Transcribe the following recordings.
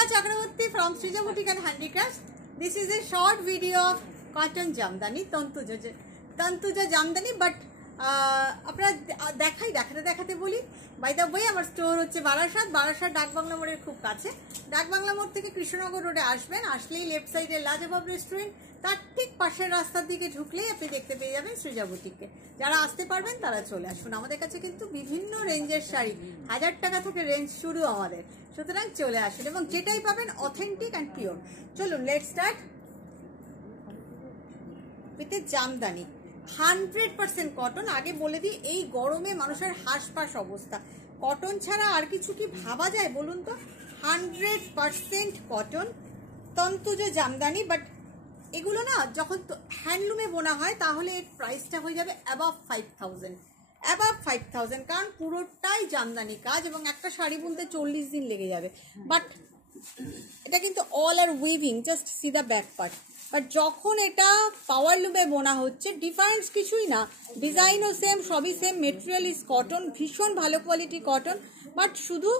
Srija Chakraborty from Srija Boutique and Handicrafts. This is a short video of cotton jamdani, tantuja jamdani, but আপনারা দেখাতে বলি। By the way আমার store হচ্ছে বারাসাত ডাকবাংলা মোড়ের খুব কাছে। ডাকবাংলা মোড় থেকে কৃষ্ণনগর রোডে আসবেন, আসলেই লেফট সাইডে লাজবাব রেস্টুরেন্ট, তার ঠিক পাশের রাস্তার দিকে ঢুকলেই আপনি দেখতে পেয়ে যাবেন সৃজা বুটিককে। যারা আসতে পারবেন তারা চলে আসুন। আমাদের কাছে কিন্তু বিভিন্ন রেঞ্জের শাড়ি, 1000 টাকা থেকে রেঞ্জ শুরু আমাদের, সুতরাং চলে আসুন এবং যেটাই পাবেন অথেন্টিক অ্যান্ড পিওর। চলুন let's start with Jamdani. 100% cotton. আগে বলে দিই, এই গরমে মানুষের হাঁসফাঁস অবস্থা, কটন ছাড়া আর কিছু কি ভাবা যায় বলুন তো? 100% কটন, তন্তুজ জামদানি। বাট এগুলো না যখন হ্যান্ডলুমে বোনা হয় তাহলে এর প্রাইসটা হয়ে যাবে অ্যাবাভ 5000, কারণ পুরোটাই জামদানি কাজ এবং একটা শাড়ি বুনতে 40 দিন লেগে যাবে। বাট এটা কিন্তু all are weaving, just see the back part. But যখন এটা পাওয়ার লুমে বোনা হচ্ছে, ডিফারেন্স কিছুই না, ডিজাইনও সেম, সবই সেম, মেটেরিয়াল ইজ কটন, ভীষণ ভালো কোয়ালিটি কটন, বাট শুধু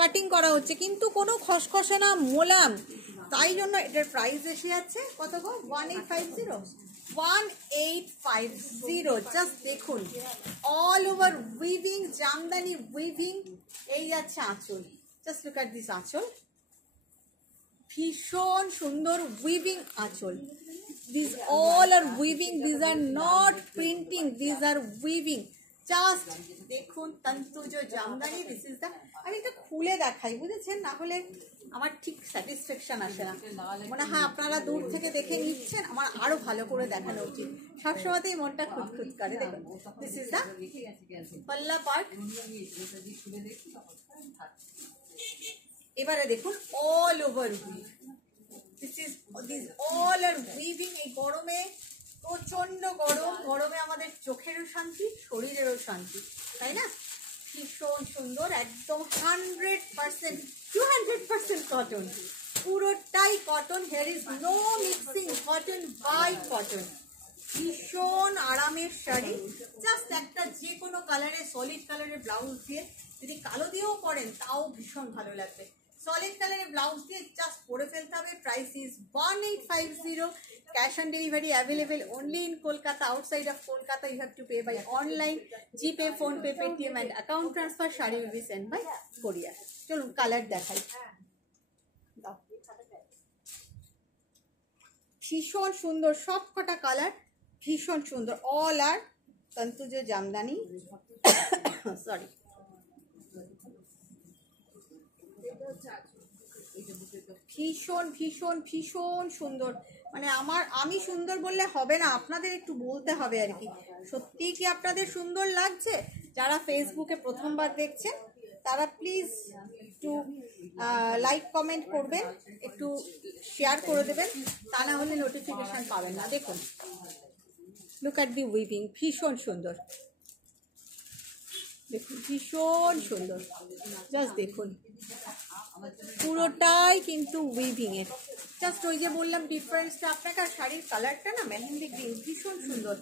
কাটিং করা হচ্ছে, কিন্তু কোনো খসখসে না, মোলাম। তাই জন্য এটার প্রাইস এসে যাচ্ছে কত গো? 1850। জাস্ট দেখুন, all over weaving, Jamdani weaving. এই যাচ্ছে আঁচল, জাস্ট লুক অ্যাট দিস আঁচল, ভীষণ সুন্দর উইভিং আঁচল। This all are weaving, this are not printing, this are weaving. Just দেখুন Tantuja jamdani. This is the, আমি এটা খুলে দেখাই, বুঝেছেন? না হলে আমার ঠিক স্যাটিসফ্যাকশন আসে না। মানে হ্যাঁ, আপনারা দূর থেকে দেখে নিচ্ছেন, আমার আরো ভালো করে দেখানো উচিত। সবসময়তেই মনটা খুঁতখুত করে। দেখুন, দিস ইজ দ্য পাল্লা পার্ট। এবারে দেখুন all over weave, this all are weaving. এই গরমে, প্রচন্ড গরমে আমাদের চোখেরও শান্তি, শরীরেরও শান্তি, তাই না? ভীষণ সুন্দর, একদম 100%, 200% কটন, পুরোটাই cotton. Here is no mixing, cotton by cotton. ভীষণ আরামের শাড়ি, জাস্ট একটা যে কোনো কালারে, সলিড কালারের ব্লাউজ দিয়ে, যদি কালো দিয়েও পরেন তাও ভীষণ ভালো লাগবে। সলিড কালারের ব্লাউজ দিয়ে জাস্ট পরে ফেলতে হবে। Price is 1850। Cash on delivery available only in Kolkata. Outside of Kolkata you have to pay by online, GPay, PhonePe, Paytm and account transfer. Sari will be send by courier. চলুন কালার দেখাই। ভীষণ সুন্দর সব কটা কালার, ভীষণ সুন্দর। অল আর তন্তুজ জামদানি, সরি, ভীষণ ভীষণ ভীষণ সুন্দর। মানে আমি সুন্দর বললে হবে না, আপনাদের একটু বলতে হবে আর কি। সত্যিই কি আপনাদের সুন্দর লাগছে? যারা ফেসবুকে প্রথমবার দেখছেন তারা প্লিজ একটু লাইক কমেন্ট করবেন, একটু শেয়ার করে দেবেন, তা না হলে নোটিফিকেশন পাবেন না। দেখুন, লুক অ্যাট দি উইভিং, ভীষণ সুন্দর। দেখুন ভীষণ সুন্দর, জাস্ট দেখুন পুরোটাই কিন্তু উইভিং এর। জাস্ট ওই যে বললাম ডিফারেন্সটা আপনাকে, আর শাড়ির কালারটা না মেহেন্দি গ্রিন, ভীষণ সুন্দর,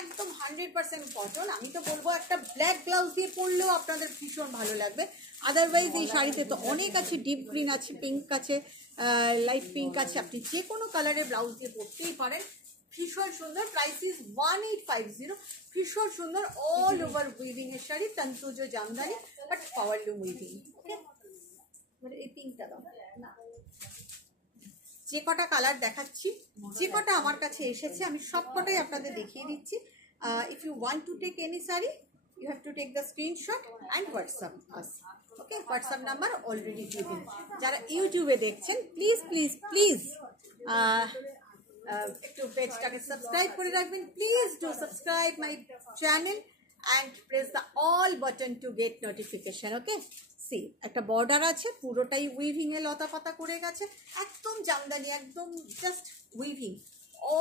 একদম 100% কটন। আমি তো বলবো একটা ব্ল্যাক ব্লাউজ দিয়ে পরলেও আপনাদের ভীষণ ভালো লাগবে। আদারওয়াইজ এই শাড়িতে তো অনেক আছে, ডিপ গ্রিন আছে, পিঙ্ক আছে, লাইট পিঙ্ক আছে, আপনি যে কোনো কালারের ব্লাউজ দিয়ে পরতেই পারেন। ভীষণ সুন্দর। Price is 1850। ভীষণ সুন্দর অল ওভার উইভিং এর sari, Tantuja jamdani, but power loom weaving. এই পিঙ্কটা দাও। যে কটা কালার দেখাচ্ছি, যে কটা আমার কাছে এসেছে, আমি সব কটাই আপনাদের দেখিয়ে দিচ্ছি। If you want to take any sari, you have to take the screenshot and WhatsApp us. Okay, WhatsApp number already given. যারা ইউটিউবে দেখছেন প্লিজ প্লিজ প্লিজ একটু পেজটাকে সাবস্ক্রাইব করে রাখবেন। Please do subscribe my channel and press the all button to get notification. Okay, see, একটা border আছে, পুরোটাই উইভিং এ লতা পাতা করে গেছে, একদম জামদানি, একদম just weaving,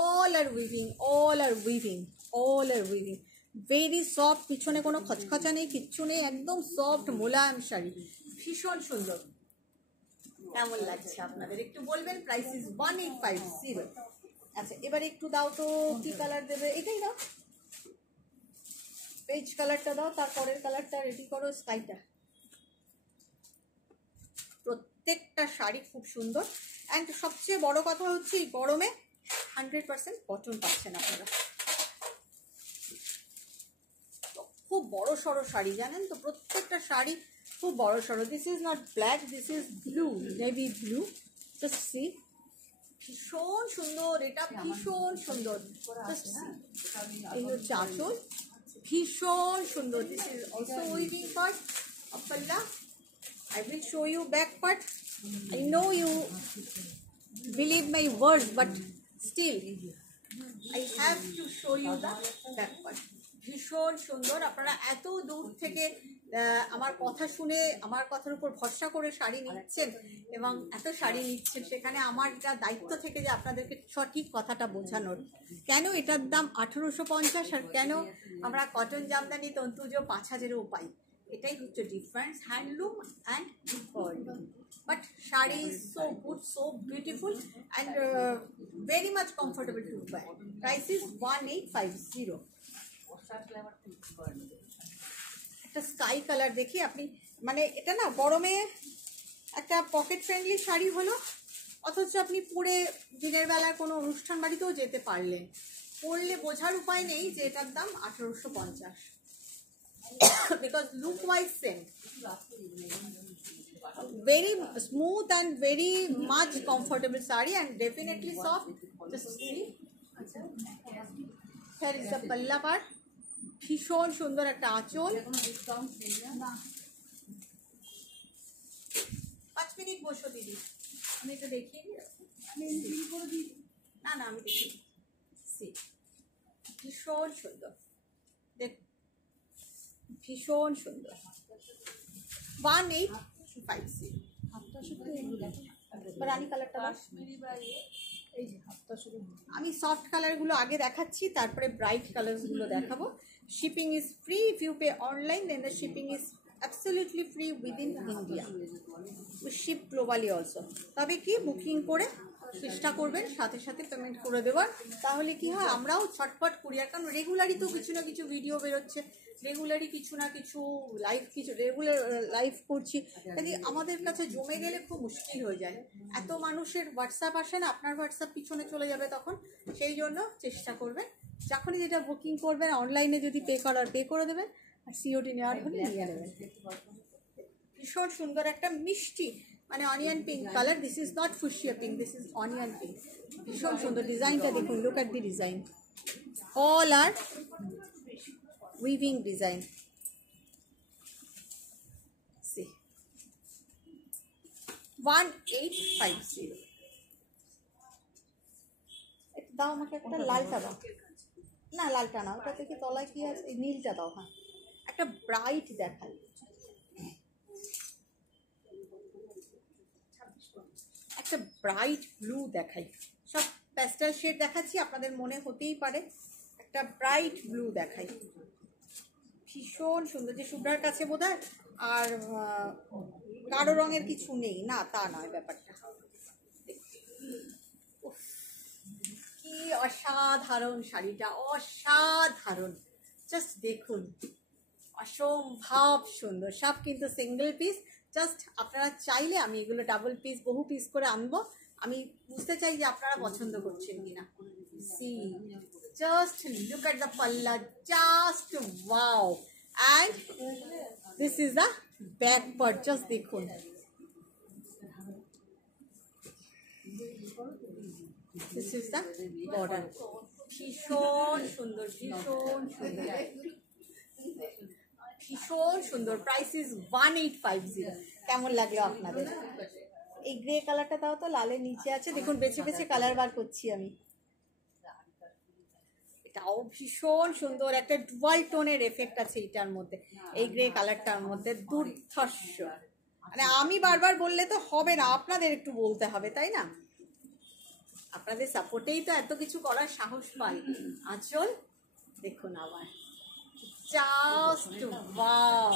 all are weaving, all are weaving, all are weaving. Very soft, পিছনে কোনো খচখচা নেই, কিচ্ছু নেই, একদম সফট মোলায়েম শাড়ি, ভীষণ সুন্দর। কেমন লাগছে আপনাদের একটু বলবেন। Price is 1850। আচ্ছা, এবারে একটু দাও তো, কি কালার দেবে? এটাই দাও, পেজ কালারটা দাও, তারপরের কালারটা রেডি করো, স্কাইটা। প্রত্যেকটা শাড়ি খুব সুন্দর। অ্যান্ড সবচেয়ে বড় কথা হচ্ছে এই গরমে 100% কটন পাচ্ছেন আপনারা। খুব বড় সড়ো শাড়ি, জানেন তো, প্রত্যেকটা শাড়ি খুব বড় সড়ো। This is not black, this is blue, navy blue. Just see, ভীষণ সুন্দর, এটা ভীষণ সুন্দর। এই হচ্ছে আঁচল, ভীষণ সুন্দর। This is also weaving part of palla. I will show you back part. I know you believe my words, but still I have to show you the back part. ভীষণ সুন্দর। আপনারা এত দূর থেকে আমার কথা শুনে, আমার কথার উপর ভরসা করে শাড়ি নিচ্ছেন এবং এত শাড়ি নিচ্ছেন, সেখানে আমার যা দায়িত্ব থেকে যে আপনাদেরকে সঠিক কথাটা বোঝানোর। কেন এটার দাম 1850 আর কেন আমরা কটন জামদানি তন্তুজ 5000-এও পাই, এটাই হচ্ছে difference, handloom and handloom. But sari is so good, so beautiful and very much comfortable to buy. Price is 1850। একটা স্কাই কালার দেখি আপনি, মানে এটা না গরমে একটা পকেট ফ্রেন্ডলি শাড়ি হলো, অথচ আপনি পরে দিনের বেলা কোনো অনুষ্ঠান বাড়িতেও যেতে পারলেন। পরলে বোঝার উপায় নেই যে এটার দাম 1850, because look wise same, very smooth and very much comfortable saree and definitely soft. Just see, here is the palla part, ভীষণ সুন্দর একটা আঁচল। 5 মিনিট বসো দিদি, আমি এটা দেখিয়ে দিই। না না, আমি দেখি। ভীষণ সুন্দর, দেখ, ভীষণ সুন্দর। 1850। রানী কালারটা এই যে হাতটা শুরু। আমি সফট কালারগুলো আগে দেখাচ্ছি, তারপরে ব্রাইট কালারগুলো দেখাবো। Shipping is free if you pay online, then the shipping is absolutely free within India. We ship globally also. তবে কি বুকিং করে চেষ্টা করবেন সাথে সাথে পেমেন্ট করে দেওয়ার, তাহলে কি হয় আমরাও ছটপট করি। আর কারণ রেগুলারই তো কিছু না কিছু ভিডিও বেরোচ্ছে, রেগুলারই কিছু না কিছু লাইভ, কিছু রেগুলার লাইভ করছি, কাজে আমাদের কাছে জমে গেলে খুব মুশকিল হয়ে যায়। এত মানুষের হোয়াটসঅ্যাপ আসে না, আপনার হোয়াটসঅ্যাপ পিছনে চলে যাবে তখন। সেই জন্য চেষ্টা করবেন যখনই যেটা বুকিং করবেন অনলাইনে যদি পে করার পে করে দেবেন, আর সিওডি নেওয়ার হলে নিয়ে নেবেন। ভীষণ সুন্দর একটা মিষ্টি মানে onion pink colour. This is not fuchsia pink, this is onion pink. ভীষণ সুন্দর ডিজাইনটা দেখুন, look at the design, all are weaving design. See 1850। দাও আমাকে একটা, লালটা দাও। না লালটা না, ওটা থেকে তলায় কি আছে, এই নীলটা দাও। হ্যাঁ, একটা ব্রাইট দেখাই, একটা ব্রাইট ব্লু দেখাই। সব প্যাস্টেল শেড দেখাচ্ছি, আপনাদের মনে হতেই পারে একটা ব্রাইট ব্লু দেখাই। ভীষণ সুন্দর। যে শুভ্রার কাছে বোধহয় আর গাঢ় রঙের কিছু নেই, না তা নয় ব্যাপারটা। কি অসাধারণ শাড়িটা, অসাধারণ। জাস্ট দেখুন, অসম্ভব সুন্দর। সব কিন্তু সিঙ্গেল পিস। জাস্ট আপনারা চাইলে আমি এগুলো ডাবল পিস, বহু পিস করে আনবো। আমি বুঝতে চাই যে আপনারা পছন্দ করছেন কিনা। See, just look at the palla, just wow. And this is the back part, just দেখুন। This is the border. ভীষণ সুন্দর, ভীষণ সুন্দর, ভীষণ সুন্দর। Price is 1850। কেমন লাগলো আপনাদের? এই গ্রে কালারটা তাও তো লালের নিচে আছে, দেখুন বেছে বেছে কালার বার করছি আমি। এটাও ভীষণ সুন্দর, একটা ডুয়াল টোনের এফেক্ট আছে এটার মধ্যে, এই গ্রে কালারটার মধ্যে। দুর্ধর্ষ। মানে আমি বারবার বললে তো হবে না, আপনাদের একটু বলতে হবে, তাই না? আপনাদের সাপোর্টেই তো এত কিছু করার সাহস পাই। আঁচল দেখুন আবার, just wow.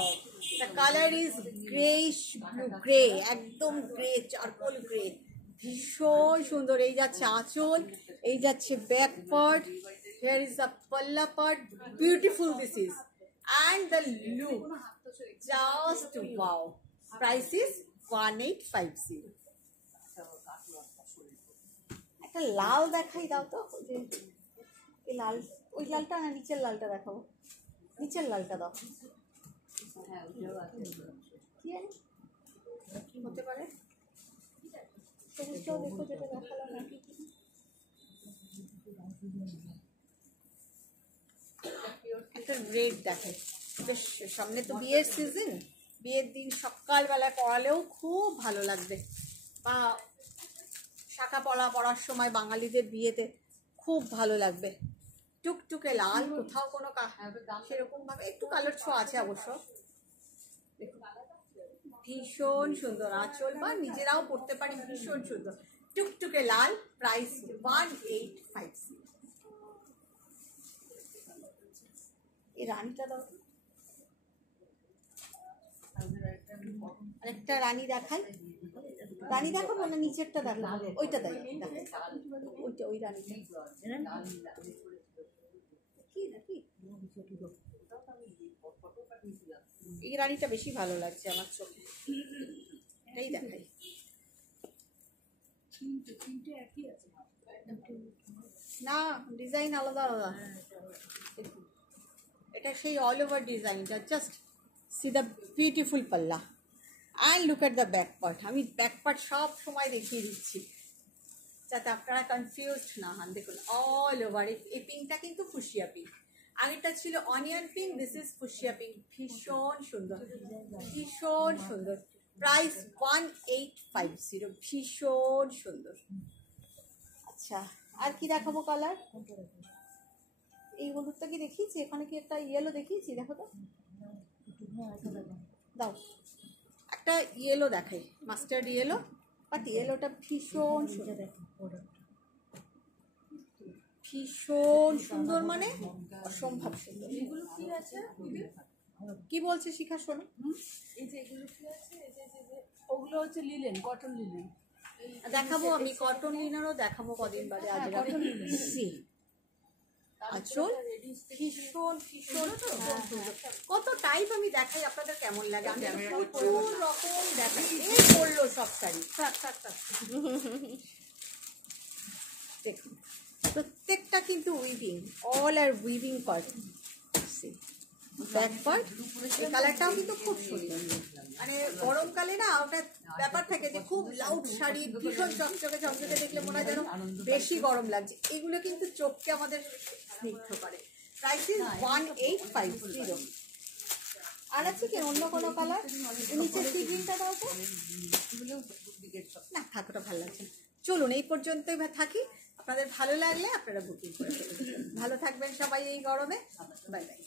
The colour is greyish blue, grey, একদম গ্রে, চারকোল গ্রে। ভীষণ সুন্দর। এই যাচ্ছে আঁচল, এই যাচ্ছে back part, here is the পাল্লা part. Beautiful this is, and the look just wow. Price is 1850। একটা লাল দেখাই দাও তো, এই লাল, ওই লালটা না নিচের লালটা দেখাবো, নিচের লালটা দাও। কি জানি কি হতে পারে, সবুজটাও দেখো যেটা দেখালো না। একটা রেড দেখে, বেশ সামনে তো বিয়ের সিজন, বিয়ের দিন সকালবেলা পড়ালেও খুব ভালো লাগবে, বা শাখা পড়ার সময় বাঙালিদের বিয়েতে খুব ভালো লাগবে। টুকটুকে লাল, কোথাও কোনো সেরকম ভাবে একটু কালার ছোঁয়া আছে অবশ্য। ভীষণ সুন্দর আঁচল, বা নিজেরাও পড়তে পারি, ভীষণ সুন্দর। টুকটুকে লাল, প্রাইস 1850। এই রানীটা দাও, আরেকটা রানী দেখাই। রানী দেখাবো না, নিচেরটা দেখাবো, ওইটা দেখ, ওইটা, ওই রানীটা এই রানীটা বেশি ভালো লাগছে আমার চোখে, এটাই দেখাই। না, ডিজাইন আলাদা আলাদা, এটা সেই অল ওভার ডিজাইনটা। জাস্ট সি দ্য বিউটিফুল পাল্লা and look at the back part. আমি ব্যাক পার্ট সব সময় দেখিয়ে দিচ্ছি যাতে আপনারা কনফিউজড না হন। দেখুন অল ওভার, এই পিঙ্কটা কিন্তু ফুশিয়া পিঙ্ক, আগেরটা ছিল onion pink, this is fuchsia pink. ভীষণ সুন্দর, ভীষণ সুন্দর। প্রাইস 1850, ভীষণ সুন্দর। আচ্ছা, আর কি দেখাবো কালার? এই হলুদটা কি দেখিয়েছি? এখানে কি একটা ইয়েলো দেখিয়েছি? দেখো তো, দাও একটা ইয়েলো দেখাই, মাস্টার্ড ইয়েলো, বাট ইয়েলোটা ভীষণ সুন্দর, ভীষণ সুন্দর, মানে অসম্ভব সুন্দর। এগুলো কি আছে? কি বলছে শিখা, শোনো। এই যে এগুলো কি আছে, এই যে ওগুলো হচ্ছে লিলেন, কটন লিলেন দেখাবো আমি, কটন লিনেরও দেখাবো কদিন বাদে। আজ কটন লিলেন আঁচল ভীষণ ভীষণ কত টাইপ আমি দেখাই, আপনাদের কেমন লাগে? আমি প্রচুর রকম দেখাই, এই করলো সব শাড়ি। দেখুন প্রত্যেকটা কিন্তু weaving, all are weaving part. Back part, এই কালারটাও কিন্তু খুব সুন্দর। মানে গরমকালে না ওটা ব্যাপার থাকে যে খুব লাউড শাড়ি, ভীষণ চকচকে চকচকে দেখলে মনে হয় যেন বেশি গরম লাগছে। এগুলো কিন্তু চোখকে আমাদের স্নিগ্ধ করে। Price is 1850। আর আছে কি অন্য কোনো কালার? নিচে সি গ্রিনটা দাও তো। না থাক, ওটা ভালো লাগছে। চলুন এই পর্যন্তই থাকি। আপনাদের ভালো লাগলে আপনারা বুকিং করে ফেলুন। ভালো থাকবেন সবাই এই গরমে। Bye bye.